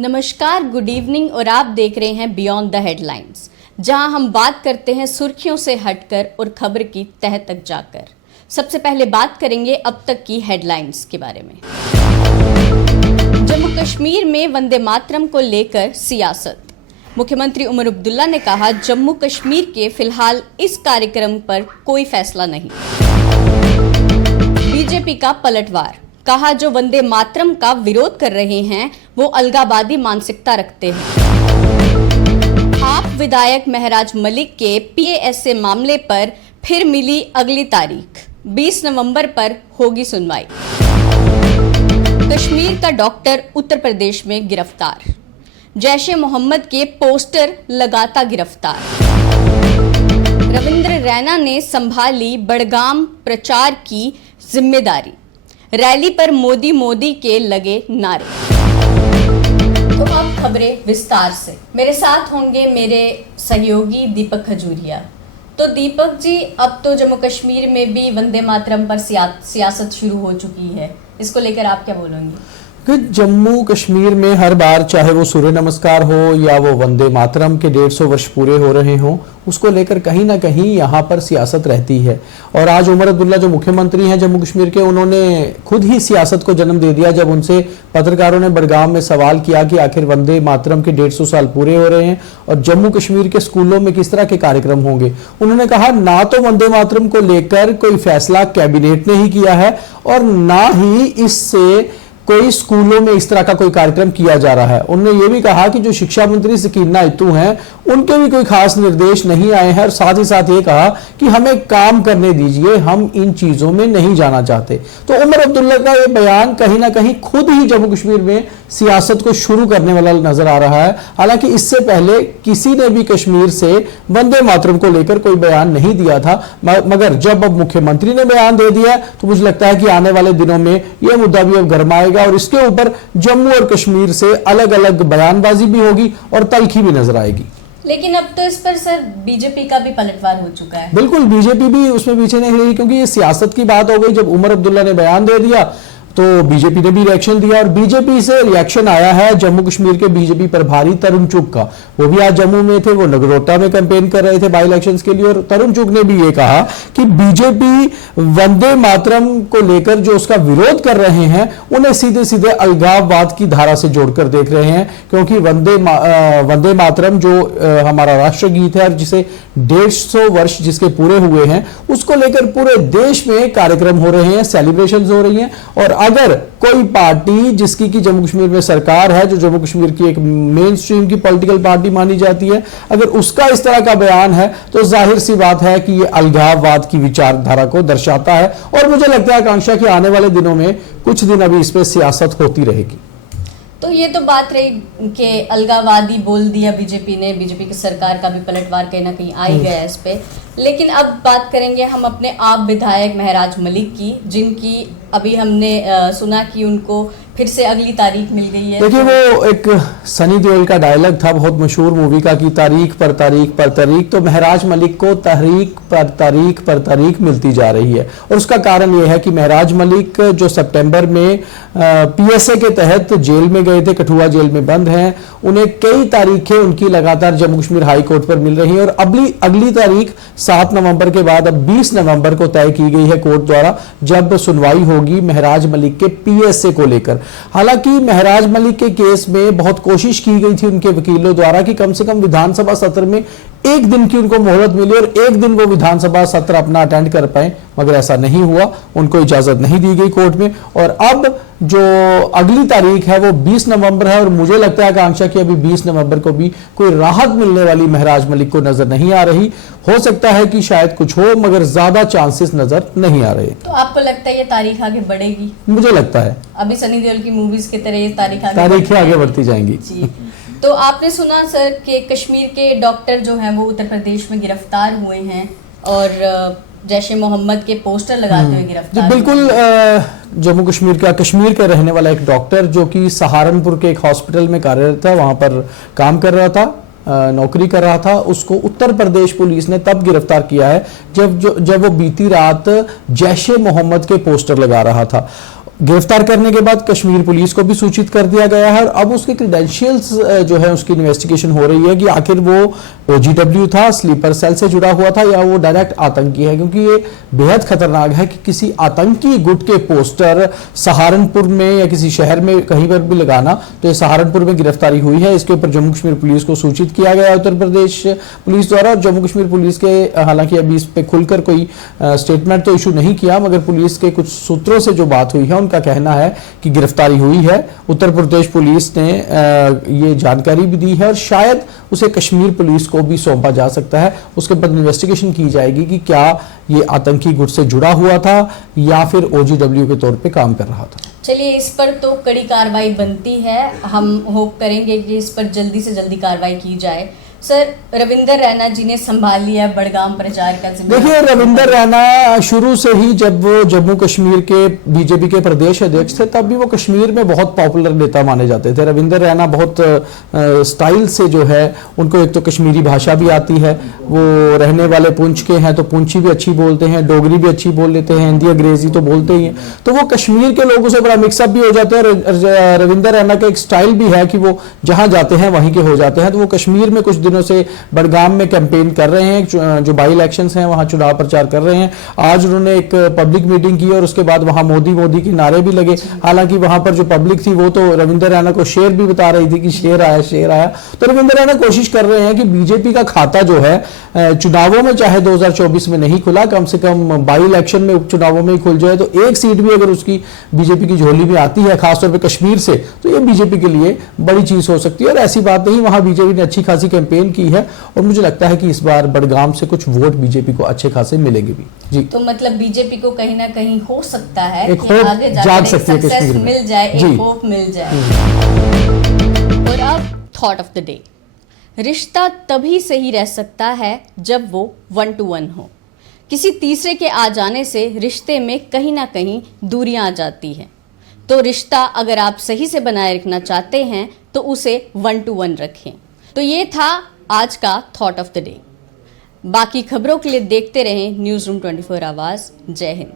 नमस्कार, good evening और आप देख रहे हैं बियॉन्ड द हेडलाइंस, जहां हम बात करते हैं सुर्खियों से हटकर और खबर की तह तक जाकर। सबसे पहले बात करेंगे अब तक की हेडलाइंस के बारे में। जम्मू कश्मीर में वंदे मातरम को लेकर सियासत। मुख्यमंत्री उमर अब्दुल्ला ने कहा, जम्मू कश्मीर के फिलहाल इस कार्यक्रम पर कोई फैसला नहीं। बीजेपी का पलटवार, कहा जो वंदे मातरम का विरोध कर रहे हैं वो अलगावादी मानसिकता रखते हैं। आप विधायक महराज मलिक के पीएसए मामले पर फिर मिली अगली तारीख, 20 नवंबर पर होगी सुनवाई। कश्मीर का डॉक्टर उत्तर प्रदेश में गिरफ्तार। जैश ए मोहम्मद के पोस्टर लगाता गिरफ्तार। रविंद्र रैना ने संभाली बड़गाम प्रचार की जिम्मेदारी। रैली पर मोदी मोदी के लगे नारे। तो अब खबरें विस्तार से। मेरे साथ होंगे मेरे सहयोगी दीपक खजूरिया। तो दीपक जी, अब तो जम्मू कश्मीर में भी वंदे मातरम पर सियासत शुरू हो चुकी है, इसको लेकर आप क्या बोलेंगे? कि जम्मू कश्मीर में हर बार, चाहे वो सूर्य नमस्कार हो या वो वंदे मातरम के 150 वर्ष पूरे हो रहे हों, उसको लेकर कहीं ना कहीं यहाँ पर सियासत रहती है। और आज उमर अब्दुल्ला जो मुख्यमंत्री हैं जम्मू कश्मीर के, उन्होंने खुद ही सियासत को जन्म दे दिया जब उनसे पत्रकारों ने बड़गाम में सवाल किया कि आखिर वंदे मातरम के 150 साल पूरे हो रहे हैं और जम्मू कश्मीर के स्कूलों में किस तरह के कार्यक्रम होंगे। उन्होंने कहा, ना तो वंदे मातरम को लेकर कोई फैसला कैबिनेट ने ही किया है और ना ही इससे कोई स्कूलों में इस तरह का कोई कार्यक्रम किया जा रहा है। उन्होंने ये भी कहा कि जो शिक्षा मंत्री सकीना इत्तू हैं, उनके भी कोई खास निर्देश नहीं आए हैं और साथ ही साथ ये कहा कि हमें काम करने दीजिए, हम इन चीजों में नहीं जाना चाहते। तो उमर अब्दुल्ला का ये बयान कहीं ना कहीं खुद ही जम्मू कश्मीर में सियासत को शुरू करने वाला नजर आ रहा है। हालांकि इससे पहले किसी ने भी कश्मीर से वंदे मातरम को लेकर कोई बयान नहीं दिया था, मगर जब अब मुख्यमंत्री ने बयान दे दिया तो मुझे लगता है कि आने वाले दिनों में यह मुद्दा भी अब गरमाएगा और इसके ऊपर जम्मू और कश्मीर से अलग अलग बयानबाजी भी होगी और तल्खी भी नजर आएगी। लेकिन अब तो इस पर सर बीजेपी का भी पलटवार हो चुका है। बिल्कुल, बीजेपी भी उसमें पीछे नहीं रही, क्योंकि ये सियासत की बात हो गई। जब उमर अब्दुल्ला ने बयान दे दिया तो बीजेपी ने भी रिएक्शन दिया और बीजेपी से रिएक्शन आया है जम्मू कश्मीर के बीजेपी प्रभारी तरुण चुग का। वो भी आज जम्मू में थे, वो नगरोटा में कैंपेन कर रहे थे बाई इलेक्शंस के लिए और तरुण चुग ने भी ये कहा कि बीजेपी वंदे मातरम को लेकर जो उसका विरोध कर रहे हैं उन्हें सीधे सीधे अलगाववाद की धारा से जोड़कर देख रहे हैं, क्योंकि वंदे मातरम जो हमारा राष्ट्रगीत है और जिसे 150 वर्ष जिसके पूरे हुए हैं, उसको लेकर पूरे देश में कार्यक्रम हो रहे हैं, सेलिब्रेशंस हो रही हैं। और अगर कोई पार्टी जिसकी की जम्मू कश्मीर में सरकार है, जो जम्मू कश्मीर की एक मेन स्ट्रीम की पॉलिटिकल पार्टी मानी जाती है, अगर उसका इस तरह का बयान है तो जाहिर सी बात है कि ये अलगाववाद की विचारधारा को दर्शाता है। और मुझे लगता है आकांक्षा कि आने वाले दिनों में कुछ दिन अभी इस पर सियासत होती रहेगी। तो ये तो बात रही कि अलगावादी बोल दिया बीजेपी ने, बीजेपी की सरकार का भी पलटवार कहीं ना कहीं आ ही गया इस पे। लेकिन अब बात करेंगे हम अपने आप विधायक महराज मलिक की, जिनकी अभी हमने सुना कि उनको फिर से अगली तारीख मिल गई है। देखिए, वो एक सनी देओल का डायलॉग था बहुत मशहूर मूवी का कि तारीख पर तारीख पर तारीख। तो महराज मलिक को तारीख पर तारीख मिलती जा रही है और उसका कारण यह है कि महराज मलिक जो सितंबर में पीएसए के तहत जेल में गए थे, कठुआ जेल में बंद हैं, उन्हें कई तारीखें उनकी लगातार जम्मू कश्मीर हाई कोर्ट पर मिल रही हैं और अगली तारीख 7 नवंबर के बाद अब 20 नवंबर को तय की गई है कोर्ट द्वारा, जब सुनवाई होगी महराज मलिक के पीएसए को लेकर। हालांकि महराज मलिक के केस में बहुत कोशिश की गई थी उनके वकीलों द्वारा कि कम से कम विधानसभा सत्र में एक दिन की उनको मोहलत मिली और एक दिन वो विधानसभा सत्र अपना अटेंड कर पाए, मगर ऐसा नहीं हुआ, उनको इजाजत नहीं दी गई कोर्ट में। और अब जो अगली तारीख है वो 20 नवंबर है और मुझे लगता है आकांक्षा कि अभी 20 नवंबर को भी कोई राहत मिलने वाली महराज मलिक को नजर नहीं आ रही। हो सकता है कि शायद कुछ हो, मगर ज्यादा चांसेस नजर नहीं आ रहे। तो आपको लगता है ये तारीख आगे बढ़ेगी? मुझे लगता है अभी सनी देओल की मूवीज की तरह ये तारीखें आगे बढ़ती जाएंगी। तो आपने सुना सर कि कश्मीर के डॉक्टर जो हैं वो उत्तर प्रदेश में गिरफ्तार हुए हैं और जैश ए मोहम्मद के पोस्टर लगाते हुए गिरफ्तार। बिल्कुल, जम्मू कश्मीर का रहने वाला एक डॉक्टर जो कि सहारनपुर के एक हॉस्पिटल में कार्यरत था, वहां पर काम कर रहा था, नौकरी कर रहा था, उसको उत्तर प्रदेश पुलिस ने तब गिरफ्तार किया है जब वो बीती रात जैश ए मोहम्मद के पोस्टर लगा रहा था। गिरफ्तार करने के बाद कश्मीर पुलिस को भी सूचित कर दिया गया है और अब उसके क्रेडेंशियल्स जो है उसकी इन्वेस्टिगेशन हो रही है कि आखिर वो OGW था, स्लीपर सेल से जुड़ा हुआ था या वो डायरेक्ट आतंकी है, क्योंकि ये बेहद खतरनाक है कि किसी आतंकी गुट के पोस्टर सहारनपुर में या किसी शहर में कहीं पर भी लगाना। तो ये सहारनपुर में गिरफ्तारी हुई है, इसके ऊपर जम्मू कश्मीर पुलिस को सूचित किया गया उत्तर प्रदेश पुलिस द्वारा। और जम्मू कश्मीर पुलिस के हालांकि अभी इस पे खुलकर कोई स्टेटमेंट तो इशू नहीं किया, मगर पुलिस के कुछ सूत्रों से जो बात हुई है उनका कहना है कि गिरफ्तारी हुई है। उत्तर प्रदेश पुलिस ने ये जानकारी भी दी है और शायद उसे कश्मीर पुलिस को भी सौंपा जा सकता है। उसके बाद इन्वेस्टिगेशन की जाएगी कि क्या ये आतंकी गुट से जुड़ा हुआ था या फिर OGW के तौर पे काम कर रहा था। चलिए, इस पर तो कड़ी कार्रवाई बनती है। हम होप करेंगे कि इस पर जल्दी से जल्दी कार्रवाई की जाए। सर, रविंदर रैना जी ने संभाल लिया बड़गाम प्रचार का जिम्मेदारी। देखिए, रविंदर रैना शुरू से ही जब वो जम्मू कश्मीर के बीजेपी के प्रदेश अध्यक्ष थे तब भी वो कश्मीर में बहुत पॉपुलर नेता माने जाते थे। रविंदर रैना बहुत स्टाइल से जो है, उनको एक तो कश्मीरी भाषा भी आती है, वो रहने वाले पुंछ के हैं तो पुंछी भी अच्छी बोलते हैं, डोगरी भी अच्छी बोल लेते हैं, हिंदी अंग्रेजी तो बोलते ही हैं, तो वो कश्मीर के लोगों से बड़ा मिक्सअप भी हो जाते हैं। और रविंदर रैना का एक स्टाइल भी है कि वो जहां जाते हैं वहीं के हो जाते हैं। तो वो कश्मीर में कुछ दिनों से बड़गाम में कैंपेन कर रहे हैं, जो बाई इलेक्शंस हैं वहां चुनाव प्रचार कर रहे हैं। आज उन्होंने एक पब्लिक मीटिंग की और उसके बाद वहां मोदी मोदी के नारे भी लगे। हालांकि वहां पर जो पब्लिक थी वो तो रविंदर रैना को शेर भी बता रही थी कि शेर आया शेर आया। तो रविंदर रैना कोशिश कर रहे हैं कि बीजेपी का खाता जो है चुनावों में चाहे 2024 में नहीं खुला, कम से कम बाई इलेक्शन में उपचुनावों में ही खुल जाए। तो एक सीट भी अगर उसकी बीजेपी की झोली में आती है, खासतौर पर कश्मीर से, तो ये बीजेपी के लिए बड़ी चीज हो सकती है। और ऐसी बात नहीं, वहां बीजेपी ने अच्छी खासी कैंपेन की है और मुझे लगता है कि इस बार बड़गाम से कुछ वोट बीजेपी को अच्छे खासे मिलेंगे भी। जी, तो मतलब बीजेपी को कहीं ना कहीं हो सकता है एक कि होप आगे जाग सकती है कश्मीर में, मिल जाए, जी, एक होप मिल जाए। और अब थॉट ऑफ द डे। रिश्ता तभी सही रह सकता है जब वो 1 to 1 हो। किसी तीसरे के आ जाने से रिश्ते में कहीं ना कहीं दूरियां आ जाती हैं। तो रिश्ता अगर आप सही से बनाए रखना चाहते हैं तो उसे 1 to 1 रखें। तो ये था आज का थॉट ऑफ द डे। बाकी खबरों के लिए देखते रहें न्यूज़ रूम 24 आवाज़। जय हिंद।